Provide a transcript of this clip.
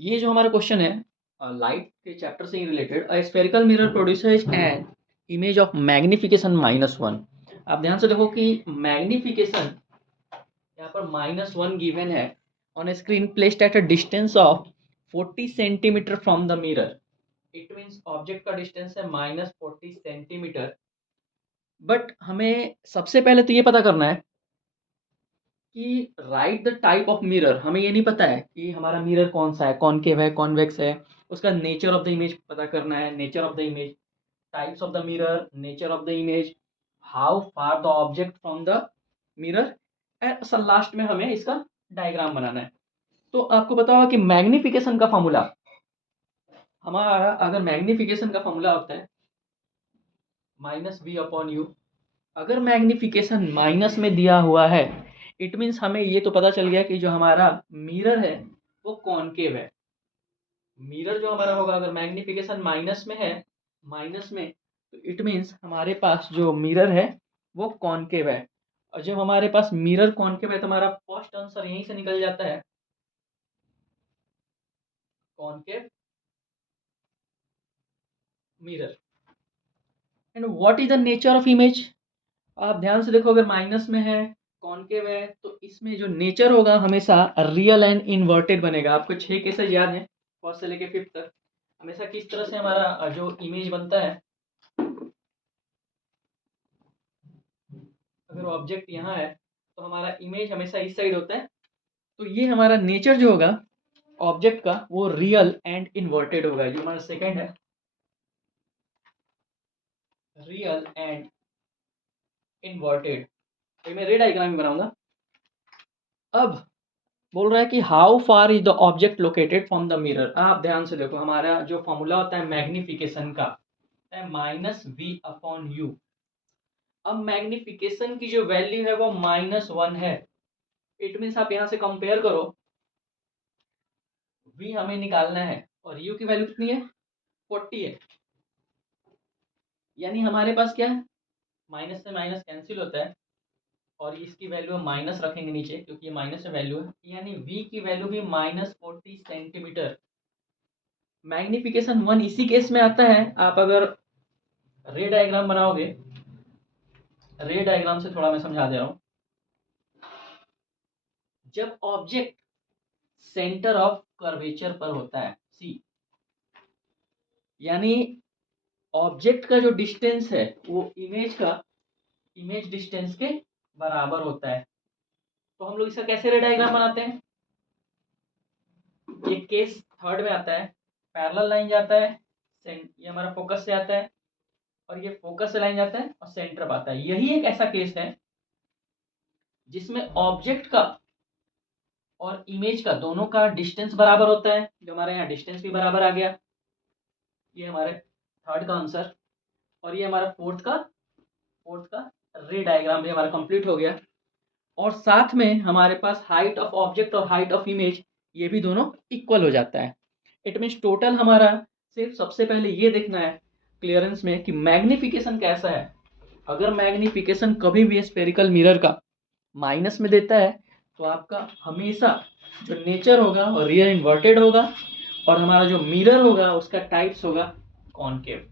ये जो हमारा क्वेश्चन है लाइट के चैप्टर से ही related, spherical mirror produces an image of magnification -1। आप ध्यान से देखो कि मैग्निफिकेशन यहाँ पर -1 गिवन है on A screen placed at a distance of 40 centimetre from the mirror. It means object का डिस्टेंस है -40 सेंटीमीटर। बट हमें सबसे पहले तो ये पता करना है कि right the type of mirror. हमें ये नहीं पता है कि हमारा मिरर कौन सा है, कॉनकेव है, कॉन्वेक्स है। उसका नेचर ऑफ द इमेज पता करना है, nature of the image, types of the mirror, nature of the image, how far the object from the mirror, and sir last में हमें इसका डायग्राम बनाना है। तो आपको पता होगा कि मैग्निफिकेशन का फॉर्मूला हमारा, अगर मैग्निफिकेशन का फॉर्मूला होता है -v/u। अगर मैग्निफिकेशन माइनस में दिया हुआ है, इट मीन्स हमें ये तो पता चल गया कि जो हमारा मिरर है वो कॉनकेव है। मिरर जो हमारा होगा अगर मैग्निफिकेशन माइनस में है, माइनस में, तो इट मीन्स हमारे पास जो मिरर है वो कॉनकेव है। और जब हमारे पास मिरर कॉनकेव है तो हमारा फर्स्ट आंसर यहीं से निकल जाता है, concave mirror. And what is the nature of image? आप ध्यान से देखो, अगर माइनस में है, कॉनकेव है, तो इसमें जो नेचर होगा हमेशा रियल एंड इन्वर्टेड बनेगा। आपको 6 केसेस याद है फर्स्ट से लेके फिफ्थ तक। हमेशा किस तरह से हमारा जो इमेज बनता है, अगर ऑब्जेक्ट यहाँ है तो हमारा इमेज हमेशा इस साइड होता है। तो ये हमारा नेचर जो होगा ऑब्जेक्ट का वो रियल एंड इन्वर्टेड होगा। जो हमारा सेकंड है, रियल एंड इन्वर्टेड। तो मैं रे डायग्राम बनाऊंगा। अब बोल रहा है कि how far is the object located from the mirror. आप ध्यान से देखो, हमारा जो फॉर्मूला होता है मैग्निफिकेशन का है -v/u। अब मैग्निफिकेशन की जो वैल्यू है वो -1 है। इट मीन्स आप यहाँ से कंपेयर करो, v हमें निकालना है और u की वैल्यू कितनी है, 40 है। यानी हमारे पास क्या है, माइनस से माइनस कैंसिल होता है और इसकी वैल्यू हम माइनस रखेंगे नीचे क्योंकि ये माइनस में वैल्यू है। यानी v की वैल्यू भी -40 सेंटीमीटर। मैग्निफिकेशन 1 इसी केस में आता है। आप अगर रे डायग्राम बनाओगे, रे डायग्राम से थोड़ा मैं समझा दे रहा हूं। जब ऑब्जेक्ट सेंटर ऑफ कर्वेचर पर होता है सी, यानी ऑब्जेक्ट का जो डिस्टेंस है वो इमेज डिस्टेंस के बराबर होता है। तो हम लोग इसका कैसे रे डायग्राम बनाते हैं? ये केस थर्ड में आता है, पैरेलल लाइन जाता है, ये हमारा फोकस से आता है और ये फोकस से लाइन जाता है और सेंटर पर आता है। यही एक ऐसा केस है जिसमें ऑब्जेक्ट का और इमेज का दोनों का डिस्टेंस बराबर होता है। जो हमारे यहाँ डिस्टेंस भी बराबर आ गया, ये हमारे थर्ड का आंसर। और ये हमारा फोर्थ का रे डायग्राम भी हमारा कंप्लीट हो गया। और साथ में हमारे पास हाइट ऑफ ऑब्जेक्ट और हाइट ऑफ इमेज ये भी दोनों इक्वल हो जाता है। इट मीन्स टोटल हमारा सिर्फ सबसे पहले ये देखना है क्लियरेंस में कि मैग्निफिकेशन कैसा है। अगर मैग्निफिकेशन कभी भी स्फेरिकल मिरर का माइनस में देता है तो आपका हमेशा जो नेचर होगा वो रियल इन्वर्टेड होगा और हमारा जो मिरर होगा उसका टाइप्स होगा कॉनकेव।